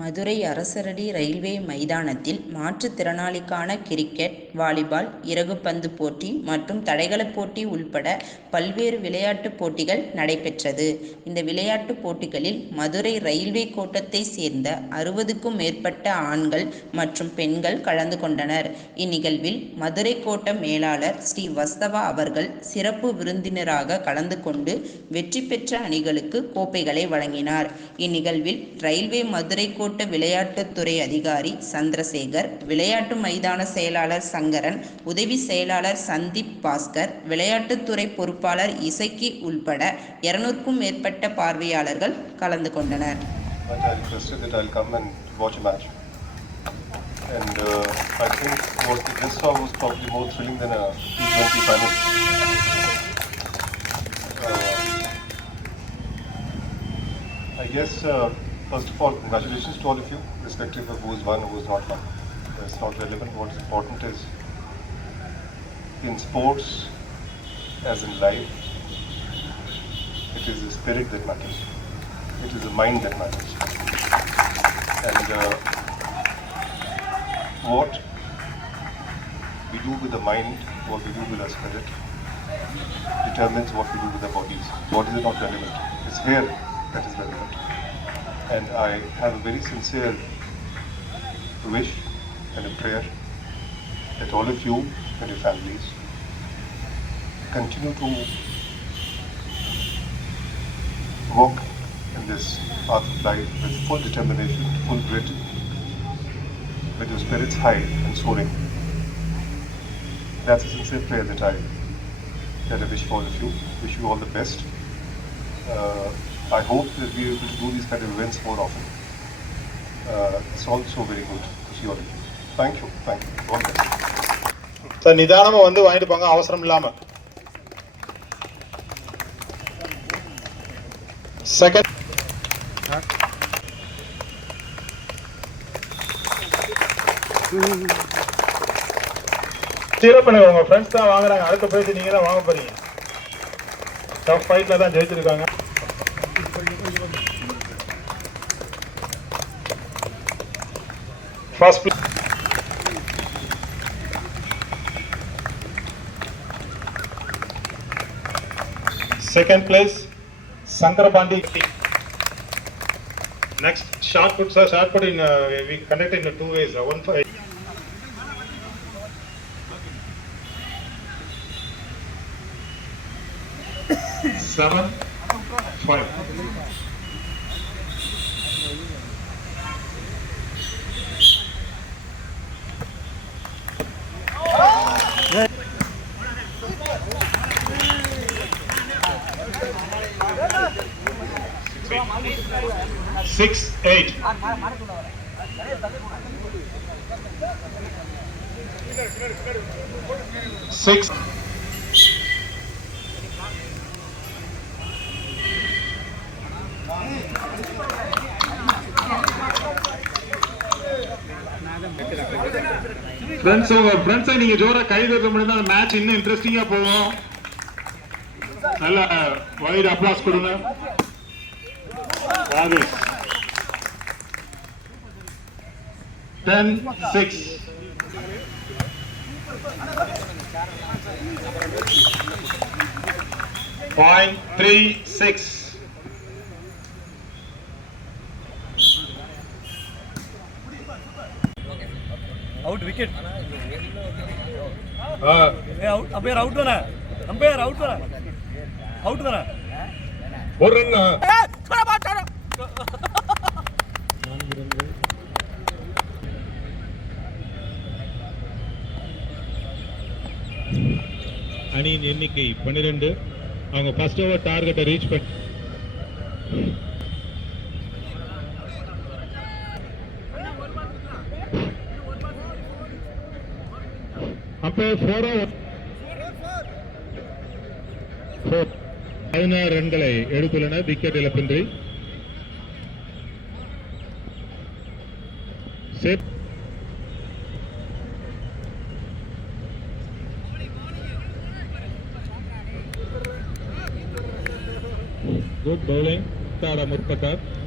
Madurai Arasaradi railway மைதானத்தில் மாற்றுத்திறனாளிக்கான cricket, volleyball, இறகுபந்து போட்டி மற்றும் தடகள போட்டி உள்பட பல்வேறு விளையாட்டு போட்டிகள் நடைபெற்றது. இந்த விளையாட்டுப் போட்டிகளில் மதுரை ரயில்வே கோட்டத்தை சேர்ந்த அறுபதுக்கும் மேற்பட்ட ஆண்கள் மற்றும் பெண்கள் கலந்து கொண்டனர். இந்நிகழ்வில் மதுரை கோட்ட மேலாளர் ஸ்ரீ வஸ்தவா அவர்கள் சிறப்பு விருந்தினராக கலந்து கொண்டு வெற்றி பெற்ற அணிகளுக்கு கோப்பைகளை வழங்கினார். இந்நிகழ்வில் ரயில்வே மதுரை கோட்ட விளையாட்டுத்துறை அதிகாரி சந்திரசேகர், விளையாட்டு மைதான செயலாளர் சங்கரன், உதவி செயலாளர் சந்தீப் பாஸ்கர், விளையாட்டுத்துறை பொறுப்பாளர் இசக்கி உள்பட இருநூறுக்கும் மேற்பட்ட பார்வையாளர்கள் கலந்து கொண்டனர். And uh, I think what we just saw was probably more thrilling than a T20 final. Uh, I guess, uh, first of all, congratulations to all of you, irrespective of who's won, who's not won. That's not relevant. What's important is in sports, as in life, it is the spirit that matters. It is the mind that matters. And uh, what we do with the mind, what we do with our spirit, determines what we do with our bodies. Bodies are not relevant. It's here that is relevant. And I have a very sincere wish and a prayer that all of you and your families continue to walk in this path of life with full determination, full grit, with your spirits high and soaring. That's a sincere prayer that I that I wish for all of you. Wish you all the best. Uh, I hope that we are able to do these kind of events more often. Uh, it's also very good to see all of you. Thank you. Thank you. All the best. Sir நிதானமா வந்து வாங்கிட்டு போங்க அவசரம் இல்லாம second cheer up பண்ணுங்க உங்க friends தான் வாங்குறாங்க அடுத்த பிரைஸ் நீங்க தான் வாங்க போறீங்க டஃப் ஃபைட்ல தான் ஜெயிச்சிருக்காங்க first second place Sankar sankarabandi next shot put sir shot put in uh, we connect in two ways uh, one for eight. seven five Six, eight. Six. Friends உங்க ஃப்ரெண்ட்ஸை நீங்க ஜோரா கை தட்ட முடியும் அந்த மேட்ச் இன்னும் இன்ட்ரெஸ்டிங்கா போகும் நல்ல வைட் அப்ளாஸ் கொடுங்க Rakesh ten six point three six out wicket out umpire out தானே அம்பையர் அவுட் தானே அவுட் தானே ஒரு ரன் அணியின் எண்ணிக்கை பன்னிரெண்டு. அவங்க ஃபர்ஸ்ட் ஓவர் டார்கெட்டை ரீச் பண்ணி அப்போ ஃபோர் ஓவர் ஃபோர் பதினாறு ரன்களை எடுத்துள்ளனர் விக்கெட் இழப்பின்றி. சேப் Good bowling, Tara Murpatat.